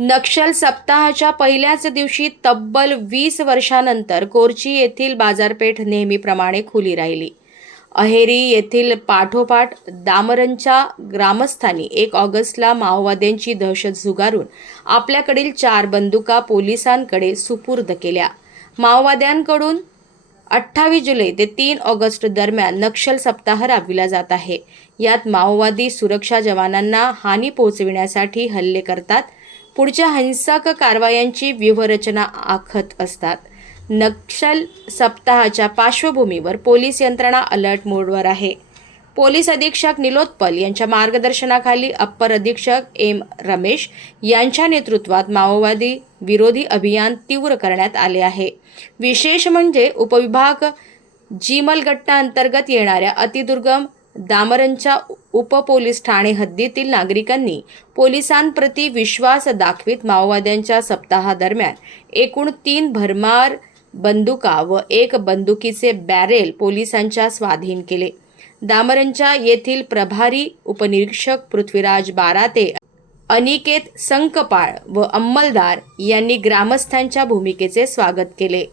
नक्षल सप्ताहाच्या पहिल्याच दिवशी तब्बल वीस वर्षानंतर कोरची येथील बाजारपेठ नेहमीप्रमाणे खुली राहिली. अहेरी येथील पाठोपाठ दामरनच्या ग्रामस्थांनी एक ऑगस्टला माओवाद्यांची दहशत झुगारून आपल्याकडील चार बंदुका पोलिसांकडे सुपूर्द केल्या. माओवाद्यांकडून अठ्ठावीस जुलै ते तीन ऑगस्ट दरम्यान नक्षल सप्ताह राबविला जात आहे. यात माओवादी सुरक्षा जवानांना हानी पोहोचविण्यासाठी हल्ले करतात पुढच्या हिंसक कारवायांची व्यूहरचना आखत असतात. नक्षल सप्ताहाच्या पार्श्वभूमीवर पोलीस यंत्रणा अलर्ट मोडवर आहे. पोलीस अधीक्षक निलोत्पल यांच्या मार्गदर्शनाखाली अप्पर अधीक्षक एम रमेश यांच्या नेतृत्वात माओवादी विरोधी अभियान तीव्र करण्यात आले आहे. विशेष म्हणजे उपविभाग जिमलगट्टा अंतर्गत येणाऱ्या अतिदुर्गम दामरनच्या उपपोलीस ठाणे हद्दीतील नागरिकांनी पोलिसांप्रती विश्वास दाखवित माओवाद्यांच्या सप्ताहादरम्यान एकूण तीन भरमार बंदुका व एक बंदुकीचे बॅरेल पोलिसांच्या स्वाधीन केले. दामरंच्या येथील प्रभारी उपनिरीक्षक पृथ्वीराज बाराते अनिकेत संकपाळ व अंमलदार यांनी ग्रामस्थांच्या भूमिकेचे स्वागत केले.